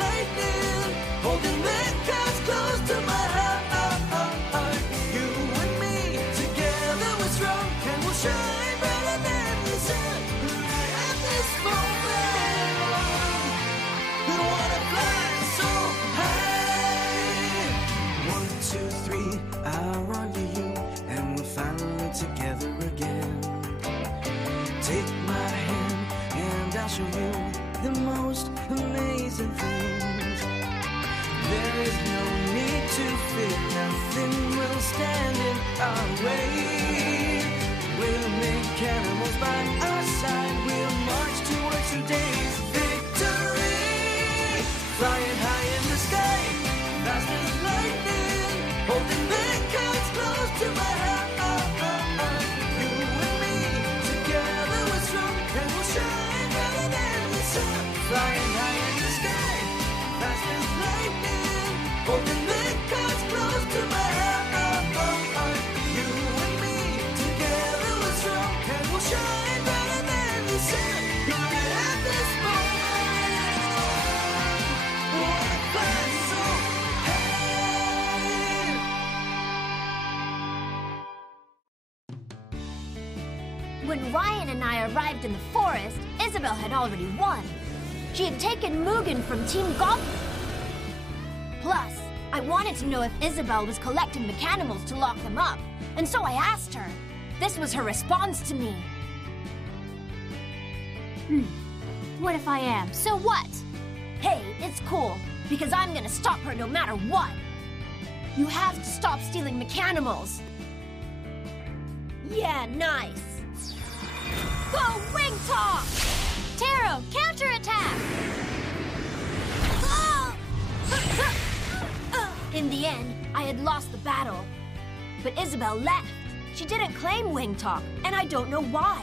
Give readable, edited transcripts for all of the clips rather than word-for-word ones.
lightning, holding their cards close to my heart. You and me together we're strong, and we'll shine brighter than the sun. At this moment, we wanna fly so high. 1, 2, 3, I'll run to you, and we're finally together again. Take my hand, and I'll show you the most amazing things. There is no need to fear, nothing will stand in our way. We'll make animals by our side, we'll march towards today's victory. Flying high in the sky, fast as lightning, holding their cards close to my heart. You and me, together we're strong, and we'll shine brighter than the sun. Flying high in the sky, fast as lightning, holding their cards close to my heart. You and me, together we're strong, and we'll shine brighter than the sun. At this moment, wanna fly so high. When Ryan and I arrived in the forest, Isabel had already won. She had taken Mugen from Team Goblin. Plus, I wanted to know if Isabel was collecting Mechanimals to lock them up, and so I asked her. This was her response to me. What if I am? So what? Hey, it's cool, because I'm gonna stop her no matter what. You have to stop stealing Mechanimals. Yeah, nice. Go Wing Talk! Taro, counterattack! In the end, I had lost the battle. But Isabel left. She didn't claim Wing Talk, and I don't know why.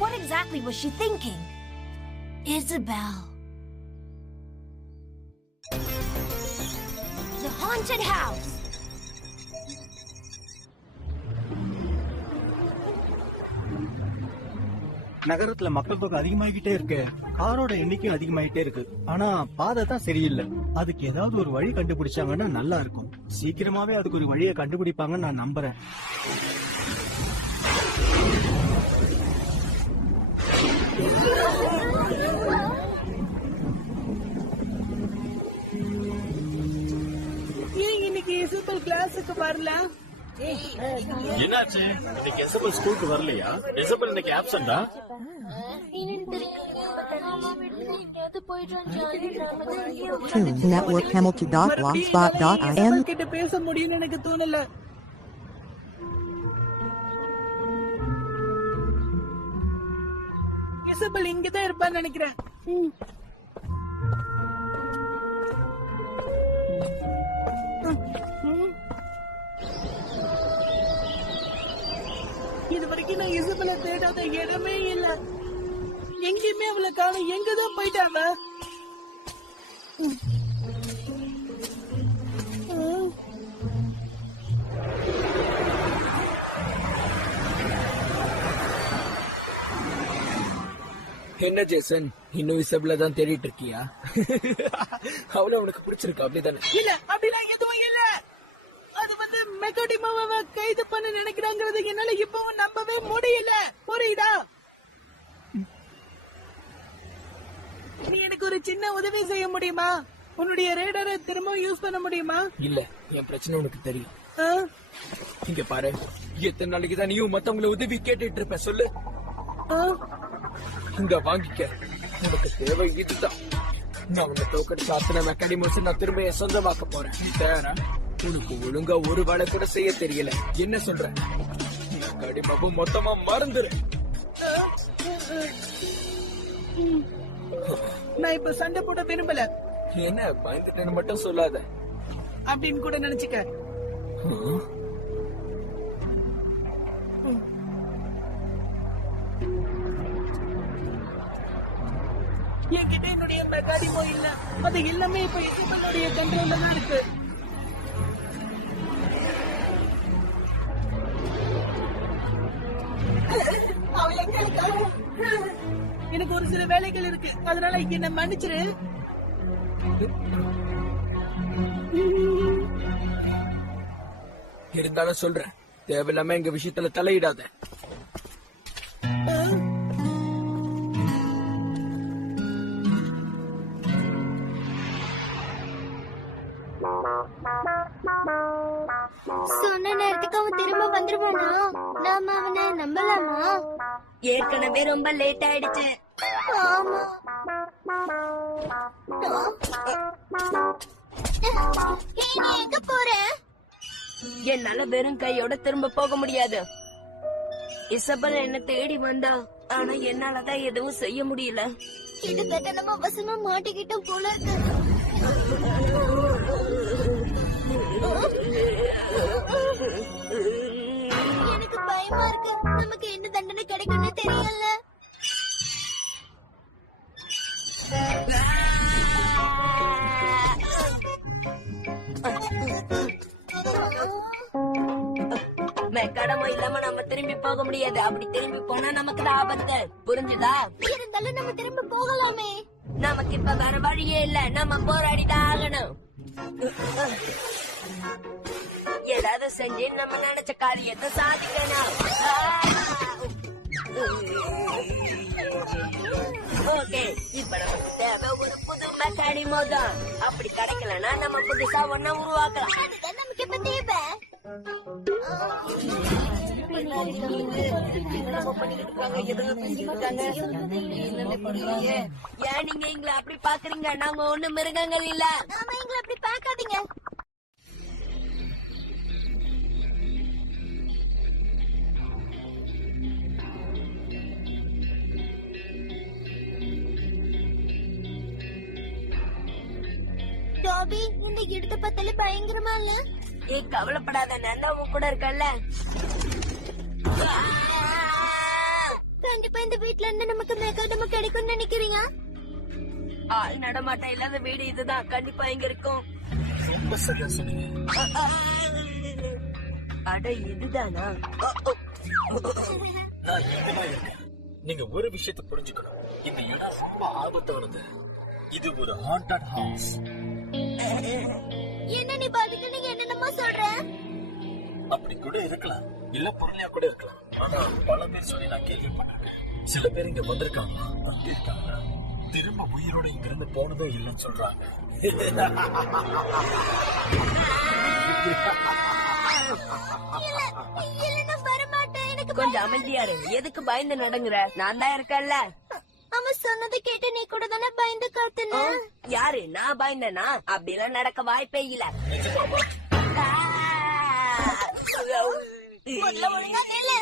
What exactly was she thinking? Isabel. The haunted house. நகரத்துல மக்கள் தொகை அதிகமாகிட்டே இருக்கு. காரோட எண்ணிக்கையும் அதிகமாயிட்டே இருக்கு. ஆனா பாதை தான் சரியில்லை. அதுக்கு ஏதாவது ஒரு வழி கண்டுபிடிச்சாங்கன்னா நல்லா இருக்கும். சீக்கிரமாவே அதுக்கு ஒரு வழியை கண்டுபிடிப்பாங்கன்னு நான் நம்புறேன். ஏன் இன்னைக்கு இசபெல் கிளாஸுக்கு வரல? என்னாச்சு? இன்னைக்கு இசபெல் ஸ்கூலுக்கு வரலையா? இசபெல் இன்னைக்கு ஆப்சென்டா? networkhamilton.blogspot.in கிட்ட பேச முடியும்னு எனக்கு தோணல. இசபெல் இங்கதான் இருப்பான்னு நினைக்கிறேன். இது வரைக்கும் நான் இசபெலை தேடாத இடமே இல்ல. எங்கேயுமே அவளை காணோம். எங்கதான் போயிட்டாவ? என்ன ஜேசன், இன்னும் இசபெலை தான் தேடிட்டு இருக்கியா? அவளை உனக்கு பிடிச்சிருக்கா? அப்படிதானே? இல்ல, அப்படிலாம் எதுவும் இல்ல. அது வந்து மெக்காடிமாவை கைது பண்ண நினைக்கிறாங்கிறது என்னால இப்பவும் நம்பவே முடியல. புரியுதா? நீ எனக்கு ஒரு சின்ன உதவி செய்ய முடியுமா? உன்னுடைய ரேடாரை திரும்ப யூஸ் பண்ண முடியுமா? இல்ல, என் பிரச்சனை உனக்கு தெரியும். இங்க பாரு, எத்தனை நாளைக்கு தான் நீயும் மத்தவங்களை உதவி கேட்டுட்டு இருப்ப சொல்லு. இங்க வாங்கிக்க, உனக்கு தேவை இதுதான். நான் உன்னை தோக்கடிச்ச அத்தனை மெக்கானிமல்ஸ் நான் திரும்ப என் சொந்தமாக்க போறேன். தயாரா? உனக்கு ஒழுங்கா ஒரு வேலை கூட செய்ய தெரியல. என்ன சொல்ற? மெக்கானிமாவும் மொத்தமா மறந்துரு. நான் இப்ப சண்டை போட விரும்பல. என்ன பயந்துட்டேன்னு மட்டும் சொல்லாத. அப்படின்னு கூட நினைச்சுக்க. என்கிட்ட என்னுடைய மெக்கானிமோ இல்ல. அது எல்லாமே இப்ப இசபெல்லுடைய கண்ட்ரோல்ல தான் இருக்கு. எனக்கு ஒரு சில வேலைகள் இருக்கு, அதனால என்ன மன்னிச்சிரு. இருந்தாலும் சொல்றேன், தேவையில்லாம எங்க விஷயத்துல தலையிடாத. சொன்ன நேரத்துக்கு அவன் திரும்ப வந்துருவானா? நாம அவனை நம்பலாமா? ஏற்கனவே ரொம்ப லேட் ஆயிடுச்சு. ஆமா. நீ எங்க போற? என்னால வெறும் கையோட திரும்ப போக முடியாது. இசபெல் என்ன தேடி வந்தா, ஆனா என்னாலதான் எதுவும் செய்ய முடியல. கிட்டத்தட்ட நம்ம வசமா மாட்டிக்கிட்டோம் போல இருக்கு. எனக்கு பயமா இருக்கு. நமக்கு என்ன தண்டனை கிடைக்கும்னு தெரியல. மெக்காடமோ இல்லாம நம்ம திரும்பி போக முடியாது. அப்படி திரும்பி போனா நமக்கு தான் ஆபத்து. புரிஞ்சுதா? இருந்தாலும் நம்ம திரும்ப போகலாமே. நமக்கு இப்ப வேற வழியே இல்ல. நம்ம போராடிதான் ஆகணும். ஏதாவது செஞ்சு நம்ம நினைச்ச காரியத்தை சாதிக்கணும். ஓகே, இப்ப நமக்கு தேவை ஒரு புது மெக்கானிமோ தான். அப்படி கிடைக்கலன்னா நம்ம புதுசா ஒன்ன உருவாக்கலாம். அதுதான் நமக்கு இப்ப தேவை. ஏன் நீங்க எங்களை அப்படி பாக்குறீங்க? நாங்க ஒண்ணு மிருகங்கள் இல்ல. நாம எங்களை அப்படி பாக்காதீங்க. டாபி, இந்த இடத்தை பார்த்தாலே பயங்கரமா இல்ல? ஏ கவலைப்படாத, நான் தான் உன் கூட இருக்கேன்ல. கண்டிப்பா இந்த வீட்ல இருந்து நமக்கு மெக்காடமோ கிடைக்கும்னு நினைக்கிறீங்க? ஆள் நடமாட்டம் இல்லாத வீடு இதுதான். கண்டிப்பா இங்க இருக்கும். ரொம்ப சரியா சொன்னீங்க. அட இதுதானா? நான் இங்கதான் இருக்கேன். நீங்க ஒரு விஷயத்தை புரிஞ்சுக்கணும். இந்த இடம் ரொம்ப ஆபத்தானது. இது ஒரு ஹாண்டட் ஹவுஸ். என்ன நீ பாத்துட்டு நீங்க என்னென்னமோ சொல்ற? அப்படி கூட இருக்கலாம், இல்ல பொருளையா கூட இருக்கலாம். ஆனா பல பேர் சொல்லி நான் கேள்விப்பட்டிருக்கேன். சில பேர் இங்க வந்திருக்காங்க, இருக்காங்க, திரும்ப உயிரோட இங்க இருந்து போனதும் இல்லைன்னு சொல்றாங்க. கொஞ்சம் அமைதியா இரு. எதுக்கு பயந்து நடங்குற? நான் தான் இருக்கேன்ல. அவன் சொன்னதை கேட்டு நீ கூட தானே பயந்து காத்துன? யாரு? நான் பயந்தேனா? அப்படிலாம் நடக்க வாய்ப்பே இல்ல. ஒழுங்கா நில்லு.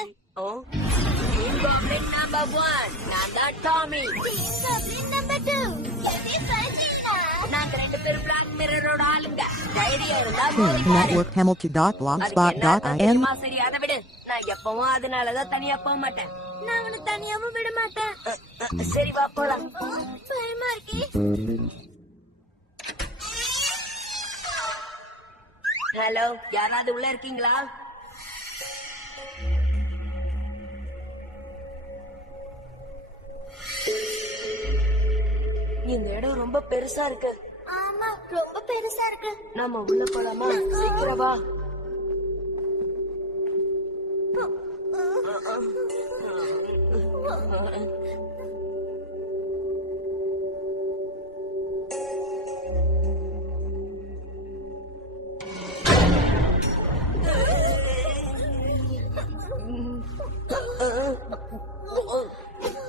நம்பர் 1 நான் தான் டாமி. நம்பர் 2 நாங்க ரெண்டு பேரும் பிளாக் மிரரோட ஆளுங்க. தைரியம் இருந்தா Network Hamilton.blogspot.in. சரி, அதை விடு. நான் எப்பவும் அதனாலதான் தனியா போக மாட்டேன். நான் அவனை தனியாவும் விட மாட்டேன். சரி வா போலாம். பயமா இருக்கே. ஹலோ, யாராவது உள்ள இருக்கீங்களா? இந்த இடம் ரொம்ப பெருசா இருக்கு. ஆமா, ரொம்ப பெருசா இருக்கு. நாம உள்ள போலாமா? சீக்கிரம் வா.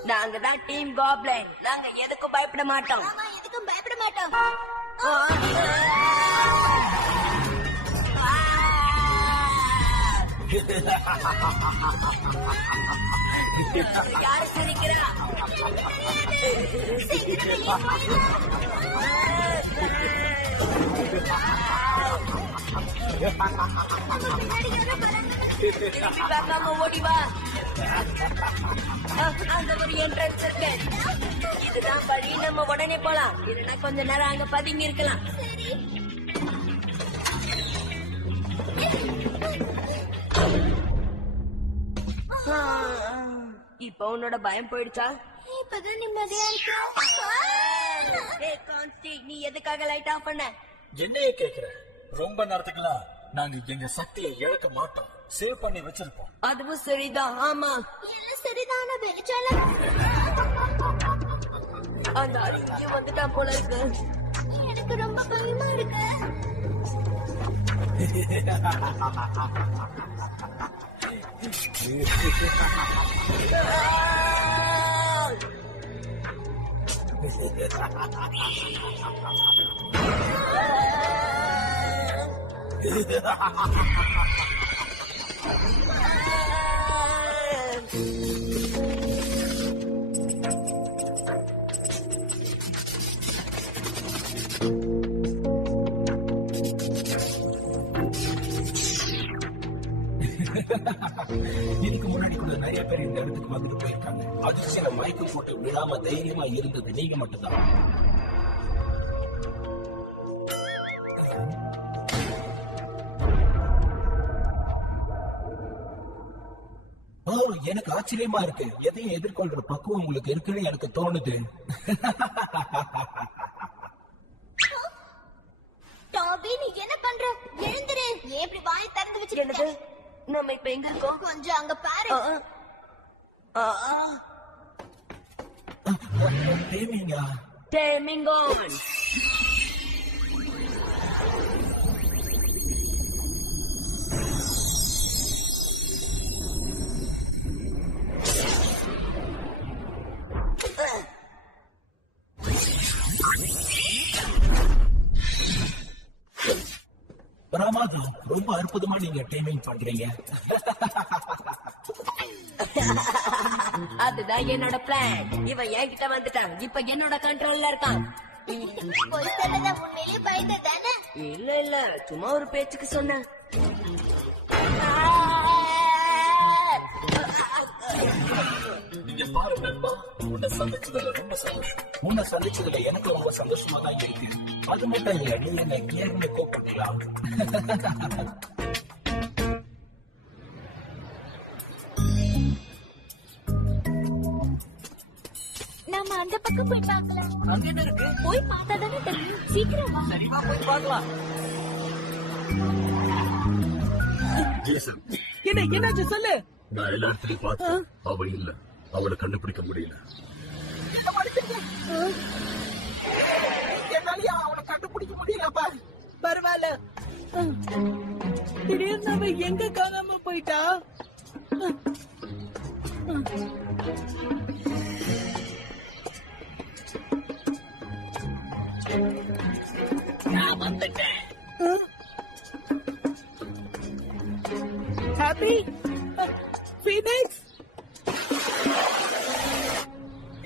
நாங்க தான் டீம் காப்ளின். நாங்க எதுக்கும் பயப்பட மாட்டோம். நாம எதுக்கும் பயப்பட மாட்டோம். யாரு சிரிக்கிறா? திரும்பி பார்க்காம ஓடி வா. அங்க ஒரு என்ட்ரன்ஸ் இருக்கு. இதுதான் வழி. நம்ம உடனே போலாம். இல்லைன்னா கொஞ்ச நேரம் அங்க பதுங்கி இருக்கலாம். இப்ப உன்னோட பயம் போயிடுச்சா? இப்பதான் நிம்மதியா இருக்கு. கான்ஸ்டி, நீ எதுக்காக லைட் ஆஃப் பண்ண? என்னையே கேக்குற? ரொம்ப நேரத்துக்குலாம் நாங்க எங்க சக்தியை இழக்க மாட்டோம். சேவ் பண்ணி வச்சிருப்போம். அதுவும் சரிதான். ஆமா, சரிதான வெளிச்சால அந்த ஆள் இங்கே வந்துட்டான் போல இருக்கு. எனக்கு ரொம்ப பயமா இருக்கு. இதுக்கு முன்னாடி கூட நிறைய பேர் இந்த இடத்துக்கு வந்துட்டு போயிருக்காங்க. அதிர்ச்சியில மயக்கம் போட்டு விடாம தைரியமா இருந்தது நீங்க மட்டும்தான். எனக்கு ஆச்சரியமா இருக்கு. எதையும் எதிர்கொள்ற பக்குவம் உங்களுக்கு இருக்குன்னு எனக்கு தோணுது. டாபி, நீ என்ன பண்ற? எழுந்திரு. ஏன் இப்படி வாய் திறந்து வச்சிருக்க? நம்ம இப்ப எங்க இருக்கோம்? கொஞ்சம் அங்க பாரு. Timing on. பிரமாதம். ரொம்ப அற்புதமா நீங்க டைமிங் பண்றீங்க. அதுதான் என்னோட பிளான். இவன் என்கிட்ட வந்துட்டான். இப்ப என்னோட கண்ட்ரோல்ல இருக்கான். போய் சொல்லல, உண்மையிலேயே பயந்த தானே? இல்ல இல்ல, சும்மா ஒரு பேச்சுக்கு சொன்னேன். நீங்க பாரு நண்பா, உன்னை சந்திச்சதுல ரொம்ப சந்தோஷம். உன்னை சந்திச்சதுல எனக்கு ரொம்ப சந்தோஷமா தான் இருக்கு. அது மட்டும் இல்ல, நீ என்ன கேர்னு கூப்பிடலாம். நாம அந்த பக்கம் போய் பார்க்கலாம். அங்க என்ன இருக்கு? போய் பார்த்தா தானே தெரியும். சீக்கிரம் வா. சரிவா, போய் பார்க்கலாம். என்னாச்சு சொல்லு. நான் எல்லா இடத்துலயும் பார்த்தேன். அவ இல்ல. அவளை கண்டுபிடிக்க முடியல. என்னாலயா அவனை கண்டுபிடிக்க முடியலப்பா. பரவாயில்ல. திடீர்னு அவ எங்க காணாம போயிட்டா? நான் வந்துட்டேன். Happy, Phoenix.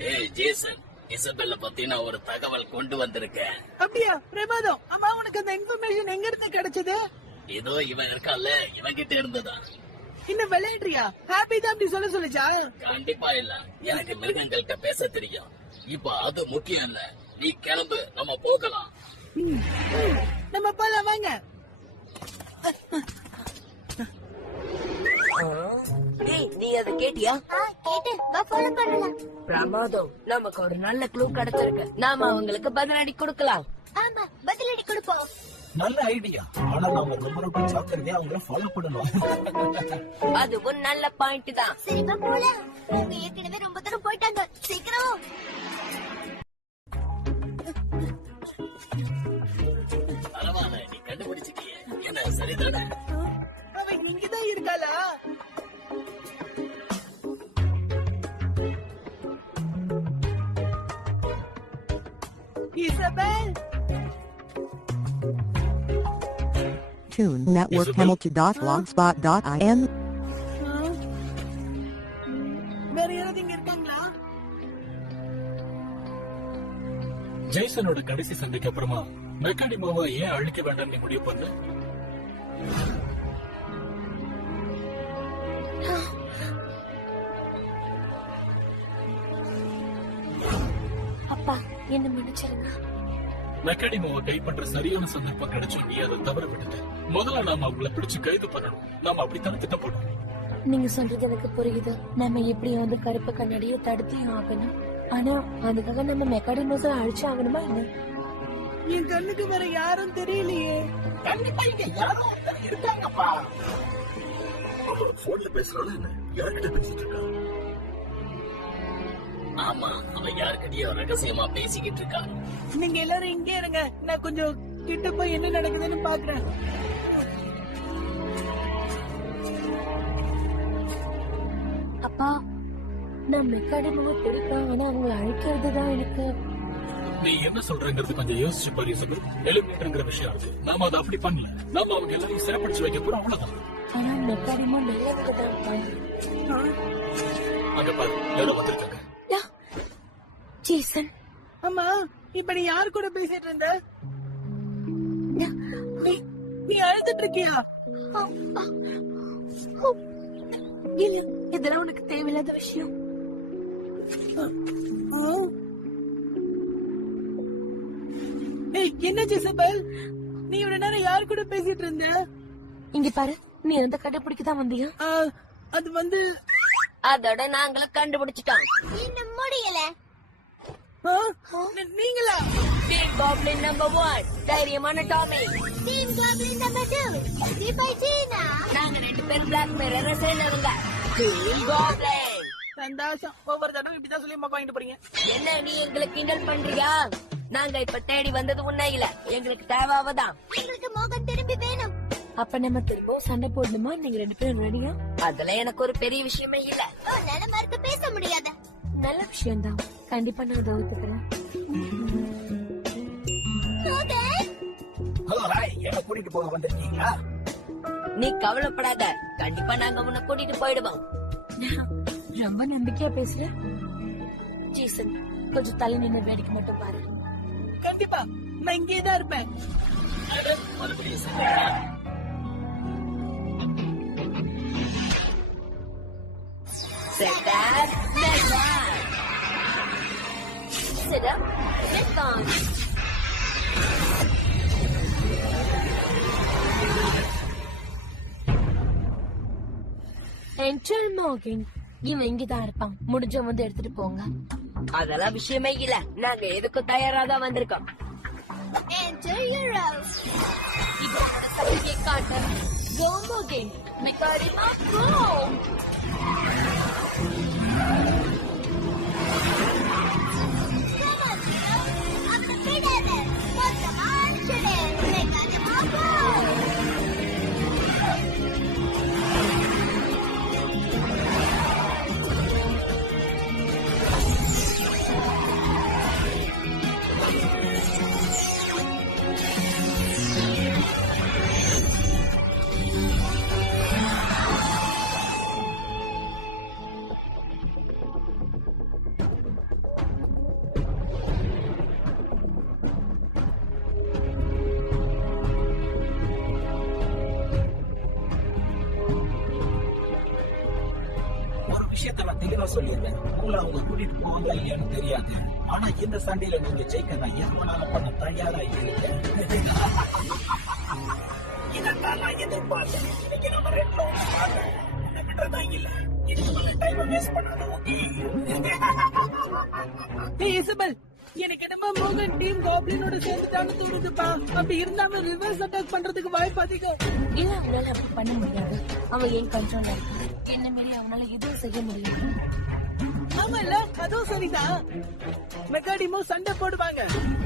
ஏய் ஜேசன், இசபெல்ல பத்தி நான் ஒரு தகவல் கொண்டு வந்திருக்கேன். அப்படியா? பிரமாதம். அம்மா, உனக்கு அந்த இன்ஃபர்மேஷன் எங்க இருந்து கிடைச்சது? ஏதோ இவன் இருக்கான்ல, இவன் கிட்ட இருந்துதான். இன்னும் விளையாடுறியா? ஹாப்பி தான் அப்படி சொல்லுச்சா? கண்டிப்பா இல்ல, எனக்கு மிருகங்கள்கிட்ட பேச தெரியும். இப்ப அது முக்கியம் இல்ல. நீ கிளம்பு, நம்ம போகலாம். நம்ம போலாம், வாங்க. ஏய், நீ அதை கேட்டியா? கேட்டு வா, ஃபாலோ பண்ணலாம். பிரமாதம். நமக்கு ஒரு நல்ல க்ளூ கிடைச்சிருக்கு. நாம அவங்களுக்கு பதிலடி கொடுக்கலாம். ஆமா, பதிலடி கொடுப்போம். நல்ல ஐடியா. ஆனா நாம ரொம்ப ரொம்ப ஜாக்கிரதையா அவங்கள ஃபாலோ பண்ணணும். அதுவும் நல்ல பாயிண்ட் தான். சரி, வா போலாம். அவங்க ஏற்கனவே ரொம்ப தூரம் போயிட்டாங்க. சீக்கிரம். பரவாயில்ல, நீ கண்டுபிடிச்சிட்டியே. என்ன சரிதானே? அவ இங்கதான் இருக்காளா? Isabel. Tune Network Hamilton.blogspot.in. வேற யாராவது இங்க இருக்காங்களா? ஜெய்சனோட கடைசி சண்டைக்கு அப்புறமா மெக்கானிமோவை ஏன் அழிக்க வேண்டாம் நீ முடிவு பண்ணு? அப்பா, என்ன மன்னிச்சிருங்க. மெக்கானிமோவை கைப்பற்ற சரியான சந்தர்ப்பம் கிடைச்சோம். நீ அதை தவற விட்டுட்ட. முதல்ல நாம அவங்கள பிடிச்சு கைது பண்ணணும். நாம அப்படித்தான் திட்டம் போடணும். நீங்க சொல்றது எனக்கு புரியுது. நம்ம எப்படியாவது கருப்பு கண்ணாடியை தடுத்தே ஆகணும். ஆனா அதுக்காக நம்ம மெக்காடிமோஸை அழிச்சு ஆகணுமா என்ன? என் கண்ணுக்கு வேற யாரும் தெரியலையே. கண்டிப்பா இங்க யாரோ ஒருத்தர் இருக்காங்கப்பா. போன்ல பேசுறாள் என்ன? யார்கிட்ட பேசிட்டு இருக்கா? ஆமா, அவ யாருக்கிட்டயோ ரகசியமா பேசிக்கிட்டு இருக்கா. நீங்க எல்லாரும் இங்கே இருங்க, நான் கொஞ்சம் கிட்ட போய் என்ன நடக்குதுன்னு பாக்குறேன். அப்பா, நான் மெக்காடிமோவை பிடிப்பேன், ஆனா அவங்களை அழிக்கிறதுதான் எனக்கு. நீ என்ன சொல்றங்கிறது கொஞ்சம் யோசிச்சு பாரு இசபெல். எலிமினேட்டர்ங்கிற விஷயம் இருக்கு. நாம அதை அப்படி பண்ணல. நாம அவங்க எல்லாரையும் சிறப்பிடிச்சு வைக்க போறோம், அவ்வளவுதான். ஆனா மெக்காடிமோ நல்லதுதான். அங்க பாரு, யாரோ வந்திருக்காங்க. ஜேசன். ஆமா, இப்ப நீ யாரு கூட பேசிட்டு இருந்த? நீ அழுதுட்டு இருக்கியா? இல்ல, இதெல்லாம் உனக்கு தேவையில்லாத விஷயம். என்ன ஜெசபெல், நீ இவ்வளவு நேரம் யாரு கூட பேசிட்டு இருந்த? இங்க பாரு, நீ அந்த கண்டுபிடிக்கதான் வந்தியா? அது வந்து அதோட நாங்களும் கண்டுபிடிச்சிட்டோம். இன்னும் முடியல. நீங்களா? டீம் காப்ளின் நம்பர் 1 தைரியமான Tommy. Team goblin number 2 தீபை Jeena. நாங்க 2 பேரும் பிளாக் மிரரை சேர்ந்தவங்க. Team goblin. சந்தோஷம். ஒவ்வொரு தடவை இப்படிதான் சொல்லி வாங்கிட்டு போறீங்க. என்ன நீ எங்களுக்கு கிண்டல் பண்றியா? நாங்க இப்ப தேடி வந்தது உன்னை இல்ல, எங்களுக்கு தேவாவதான். எங்களுக்கு மோகன் திரும்பி வேணும். அப்ப நம்ம திரும்பவும் சண்டை போடணுமா? நீங்க 2 பேரும் ரெடியா? அதெல்லாம் எனக்கு ஒரு பெரிய விஷயமே இல்ல. உன்னால மறுத்து பேச முடியாது. நல்ல விஷயம்தான், கண்டிப்பா நான் அதை ஒத்துக்கிறேன். என்ன கூட்டிட்டு போக வந்திருக்கீங்களா? நீ கவலைப்படாத, கண்டிப்பா நாங்க உன்னை கூட்டிட்டு போயிடுவோம். ரொம்ப நம்பிக்கையா பேசுற ஜேசன். கொஞ்சம் தள்ளி நின்று வேடிக்கை மட்டும் பாரு. கண்டிப்பா நான் இங்கேதான் இருப்பேன். Sit down, sit up, sit down. Enter Morgan. இவன் இங்கதான் இருப்பான். முடிஞ்ச வந்து எடுத்துட்டு போங்க. அதெல்லாம் விஷயமே இல்ல, நாங்க எதுக்கும் தயாராதான் வந்திருக்கோம். Enter Euros. இதோட சக்தியை காட்ட Go Morgan. Mekarima go. சொல்லியிருந்தேன், உங்களை அவங்க கூட்டிட்டு போவாங்க இல்லையான்னு தெரியாது. ஆனா இந்த சண்டையில நீங்க ஜெயிக்க நான் எவ்வளவு பண்ண தயாரா இருக்கேன். இதான் நான் எதிர்பார்த்தேன். இன்னைக்கு நம்ம ரெட்ல விட்டுறதான் இல்ல. இதுக்கு மேல டைம் வேஸ்ட் பண்ணாத. இசபெல், எனக்கு என்னமோ மோகன் டீம் காப்ளினோட சேர்ந்துட்டான்னு தோணுதுப்பா. அப்படி இருந்தாலும் ரிவர்ஸ் அட்டாக் பண்றதுக்கு வாய்ப்பு அதிகம். இல்ல, அவனால அப்படி பண்ண முடியாது. அவன் ஏன் கண்ட்ரோல் இருக்கு. என்ன மீறி அவனால எதுவும் செய்ய முடியாது. ஆமா இல்ல, அதுவும் சரிதான். மெக்காடிமோ சண்டை போடுவாங்க,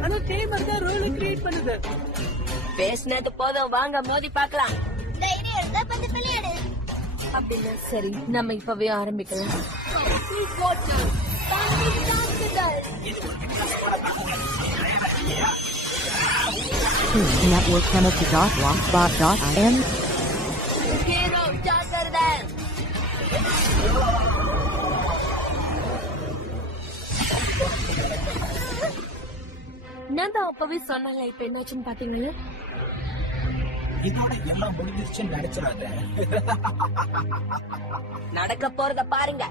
ஆனா டீமர் தான் ரூல் கிரியேட் பண்ணுது. பேசினது போதும், வாங்க மோதி பார்க்கலாம். தைரியம் இருந்தா வந்து விளையாடு. அப்படின்னா சரி, நம்ம இப்பவே ஆரம்பிக்கலாம். Network chemical.blogspot.in. Hero, ஜாக்கிரதை. நான் தான் அப்பவே சொன்னாங்க. இப்ப என்னாச்சுன்னு பாத்தீங்களா? இதோட எல்லாம் முடிஞ்சிருச்சுன்னு நினைச்சிடாத. நடக்க போறத பாருங்க.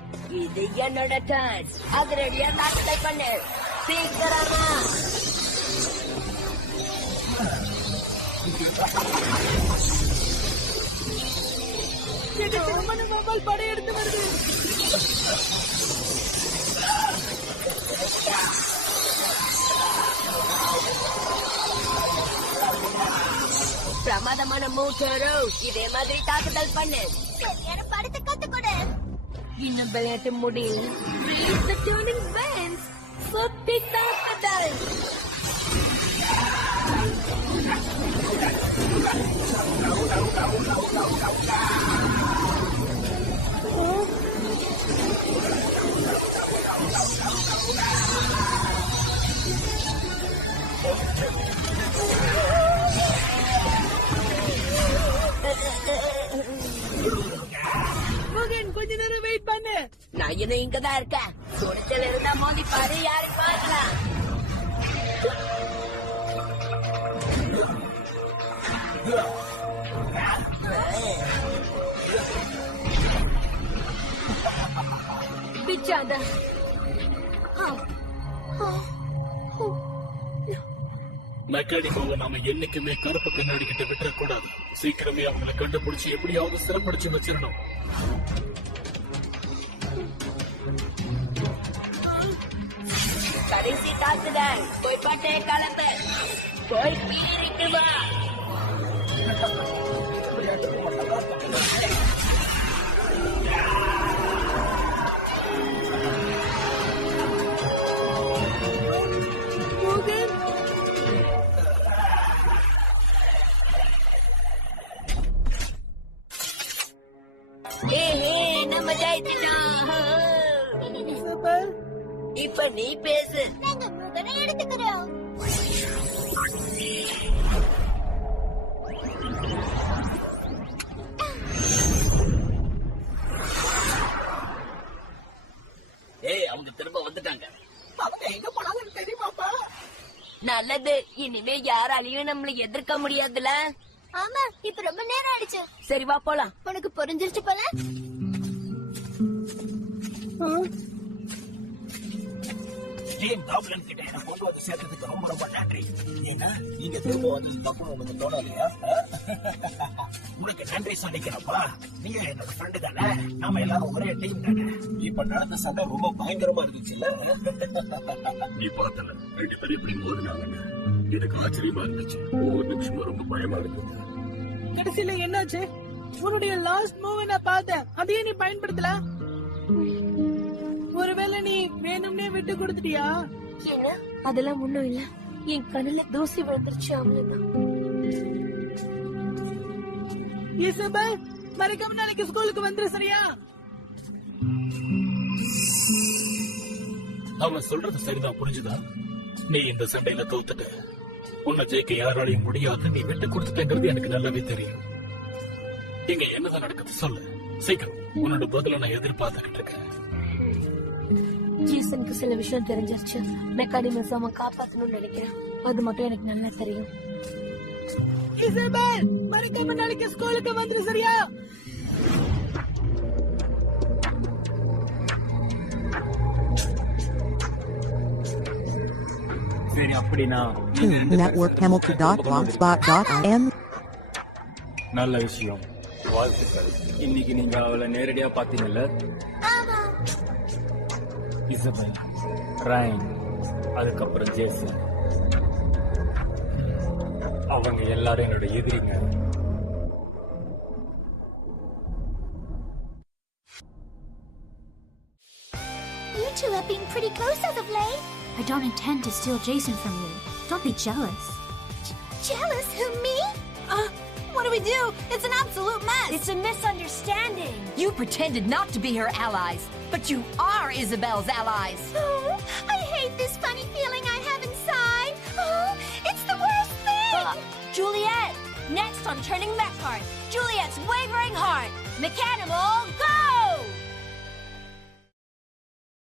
இது என்னோட டர்ன். அதிரடியா தாக்கத்தை பண்ணு. சீக்கிரமா. படையெடுத்து வருது. பயங்கரமான மூட்டரோ இதே மாதிரி தாக்குதல் பண்ணு. சரியான படத்தை கத்துக்கொடு. இன்னும் விளையாட்டு முடியல. Read the turning bends. சுத்தி தாக்குதல். முகன் கொஞ்ச நேரம் வெயிட் பண்ணு. நான் இன்னும் இங்கதான் இருக்கேன். துணிச்சல் இருந்தா மோதி பாரு, யாரு பாக்கலாம். பிச்சாத. மெக்கானிக்கோவை நாம என்னைக்குமே கருப்பு கண்ணாடி கிட்ட விட்டுறக்கூடாது. சீக்கிரமே அவங்களை கண்டுபிடிச்சு எப்படியாவது சிறப்படிச்சு வச்சிடணும். கடைசி தாக்குதல். போய் பாட்டே கிளம்பு. போய் பீறிட்டு வா. முகன் நம்ம ஜெயிச்சிட்டோம். இசபெல், இப்ப நீ பேசு. நாங்க முகனை எடுத்துக்கிறோம். ஏய், அவங்க திரும்ப வந்துட்டாங்க. அவங்க எங்க போனாங்கன்னு தெரியுமாப்பா? நல்லது. இனிமே யாராலையும் நம்மள எதிர்க்க முடியாதுல. ஆமா, இப்ப ரொம்ப நேரம் ஆயிடுச்சு. சரி வா போலாம். உனக்கு புரிஞ்சிருச்சு போல. டீம் காப்லன் கிட்ட என்ன கொண்டு வந்து சேர்த்ததுக்கு ரொம்ப ரொம்ப நன்றி. ஏன்னா நீங்க திரும்ப வந்தது தப்புன்னு உனக்கு தோணலையா? உனக்கு நன்றி சொல்லிக்கிறப்பா. நீங்க என்னோட ஃப்ரெண்டு தானே, நாம எல்லாரும் ஒரே டீம் தானே. இப்ப நடந்த சண்டை ரொம்ப பயங்கரமா இருந்துச்சுல்ல? நீ பார்த்தல 2 பேரும் எப்படி மோதினாங்கன்னு. எனக்கு ஆச்சரியமா இருந்துச்சு. ஒவ்வொரு நிமிஷமும் ரொம்ப பயமா இருந்தது. கடைசியில என்னாச்சு? உன்னுடைய லாஸ்ட் மூவ் நான் பார்த்தேன். அதையே நீ பயன்படுத்தல. ஒருவேளை நீ வேணும்னே விட்டு கொடுத்துட்டியா? என்ன? அதெல்லாம் ஒண்ணும் இல்ல. என் கண்ணுல தூசி விழுந்துருச்சு, அவ்வளவுதான். இசபெல், மறக்காம நாளைக்கு ஸ்கூலுக்கு வந்துரு, சரியா? அவன் சொல்றது சரிதான், புரிஞ்சுதா? நீ இந்த சண்டையில தோத்துட்ட. உன்னை ஜெயிக்க யாராலையும் முடியாது. நீ விட்டு கொடுத்துட்டேங்கிறது எனக்கு நல்லாவே தெரியும். இங்க என்னதான் நடக்குது சொல்லு சீக்கிரம். உன்னோட பதில நான் எதிர்பார்த்துக்கிட்டு இருக்கேன். ஜீசனுக்கு சில விஷயம் தெரிஞ்சிருச்சு. மெக்கானிமஸ் அவன் காப்பாத்தணும்னு நினைக்கிறேன். அது மட்டும் எனக்கு நல்லா தெரியும். இசபெல், மறக்காம நாளைக்கு ஸ்கூலுக்கு வந்துரு, சரியா? சரி, அப்படின்னா networkhamilton.blogspot.in. நல்ல விஷயம். வாழ்த்துக்கள். இன்னைக்கு நீங்க அவளை நேரடியா பாத்தீங்கல்ல? இசபெல், ராயன், அதுக்கப்புறம் ஜேசன். அவங்க எல்லாரும் என்னோட எதிரிங்க. You two have been pretty close as of late. I don't intend to steal Jason from you. Don't be jealous. Jealous? Who, me? What do we do? It's an absolute mess. It's a misunderstanding. You pretended not to be her allies, but you are Isabel's allies. Oh, I hate this funny feeling I have inside. Oh, it's the worst thing. Juliet, next on Turning Mech Heart, Juliet's Wavering Heart. Mechanimal, go!